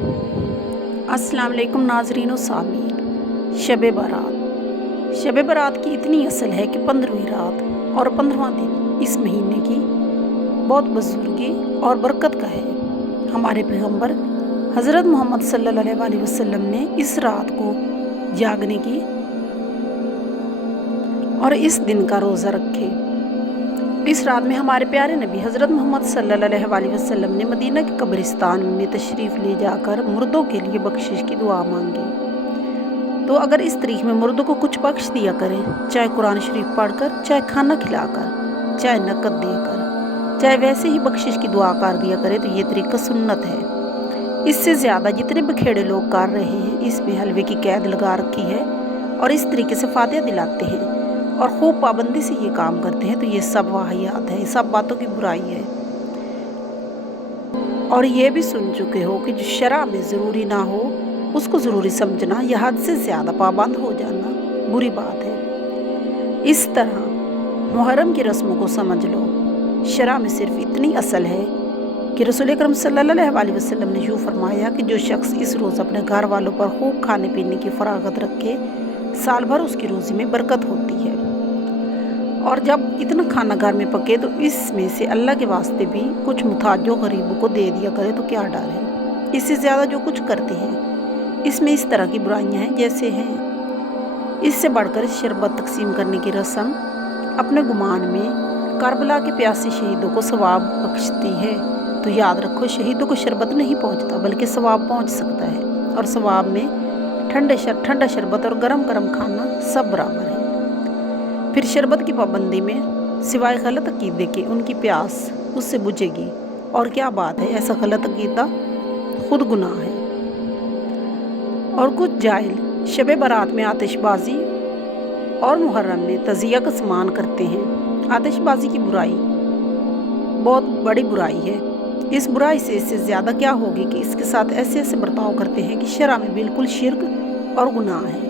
अस्सलाम वालेकुम नाज़रीन व सामीन। शब बारात की इतनी असल है कि 15वीं रात और 15वां दिन इस महीने की बहुत बुजुर्गी और बरकत का है। हमारे पैगंबर हज़रत मोहम्मद सल्लल्लाहु अलैहि वसल्लम ने इस रात को जागने की और इस दिन का रोज़ा रखे। इस रात में हमारे प्यारे नबी हज़रत मोहम्मद सल्लल्लाहु अलैहि वसल्लम ने मदीना के कब्रिस्तान में तशरीफ़ ले जाकर मुर्दों के लिए बख्शिश की दुआ मांगी। तो अगर इस तारीख में मुर्दों को कुछ बख्श दिया करें, चाहे कुरान शरीफ पढ़कर, चाहे खाना खिलाकर, चाहे नकद देकर, चाहे वैसे ही बख्शिश की दुआ कर दिया करें, तो ये तरीका सुन्नत है। इससे ज़्यादा जितने बखेड़े लोग कर रहे हैं, इसमें हलवे की कैद लगा रखी है और इस तरीके से फातिहा दिलाते हैं और खूब पाबंदी से ये काम करते हैं, तो ये सब वाहियात है, सब बातों की बुराई है। और ये भी सुन चुके हो कि जो शरअ में ज़रूरी ना हो उसको ज़रूरी समझना या हद से ज़्यादा पाबंद हो जाना बुरी बात है। इस तरह मुहर्रम की रस्मों को समझ लो। शरअ में सिर्फ इतनी असल है कि रसूल अकरम सल्लल्लाहु अलैहि वसल्लम ने यूँ फरमाया कि जो शख्स इस रोज़ अपने घर वालों पर खूब खाने पीने की फरागत रखे, साल भर उसकी रोज़ी में बरकत होती है। और जब इतना खाना घर में पके तो इसमें से अल्लाह के वास्ते भी कुछ मुताजो गरीबों को दे दिया करे, तो क्या डर है। इससे ज़्यादा जो कुछ करते हैं इसमें इस तरह की बुराइयां हैं जैसे हैं इससे बढ़कर शरबत तकसीम करने की रस्म अपने गुमान में करबला के प्यासे शहीदों को सवाब बख्शती है। तो याद रखो, शहीदों को शरबत नहीं पहुँचता बल्कि सवाब पहुँच सकता है, और सवाब में ठंडा शरबत और गरम गरम खाना सब बराबर है। फिर शरबत की पाबंदी में सिवाय गलत अकीदे के उनकी प्यास उससे बुझेगी, और क्या बात है, ऐसा गलत अकीदा खुद गुनाह है। और कुछ जाहिल शब बारात में आतिशबाजी और मुहर्रम में तजिया का सामान करते हैं। आतिशबाजी की बुराई बहुत बड़ी बुराई है। इस बुराई से इससे ज़्यादा क्या होगी कि इसके साथ ऐसे ऐसे बर्ताव करते हैं कि शरअ में बिल्कुल शिर्क और गुनाह है।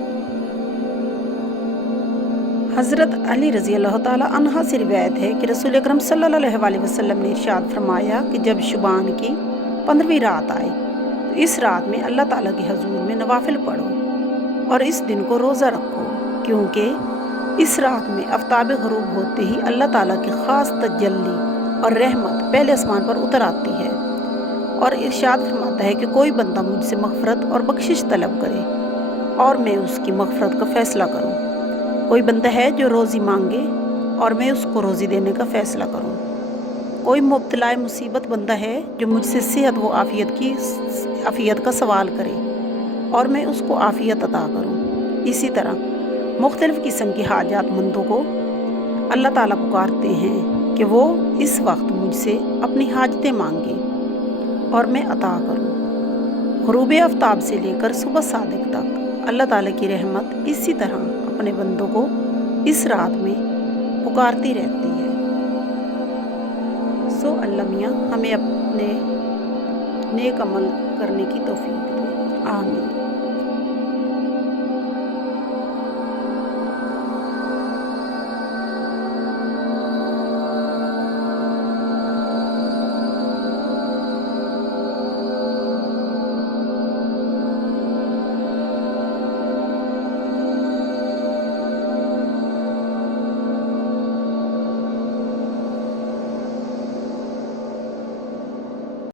हज़रत अली रज़ी अल्लाह ताला अन्हा से रिवायत है कि रसूल अकरम सल्लल्लाहु अलैहि वसल्लम ने इरशाद फरमाया कि जब शुबान की 15वीं रात आए तो इस रात में अल्लाह ताला के हजूर में नवाफिल पढ़ो और इस दिन को रोज़ा रखो, क्योंकि इस रात में आफ्ताब ग़ुरूब होते ही अल्लाह ताला की ख़ास तजल्ली और रहमत पहले आसमान पर उतर आती है और इरशाद फरमाता है कि कोई बंदा मुझसे मग़फ़रत और बख्शिश तलब करे और मैं उसकी मग़फ़रत का फ़ैसला करूँ। कोई बंदा है जो रोज़ी मांगे और मैं उसको रोज़ी देने का फ़ैसला करूं। कोई मुब्तला मुसीबत बंदा है जो मुझसे सेहत व आफ़ियत का सवाल करे और मैं उसको आफ़ियत अता करूं। इसी तरह मुख्तलिफ़ किस्म की हाजातमंदों को अल्लाह ताला पुकारते हैं कि वो इस वक्त मुझसे अपनी हाजतें मांगे और मैं अता करूं। ग़ुरूब आफ्ताब से लेकर सुबह सादिक तक अल्लाह ताला की रहमत इसी तरह अपने बंदों को इस रात में पुकारती रहती है। सो अल्लाह मियाँ हमें अपने नेक अमल करने की तौफीक दे। आमीन।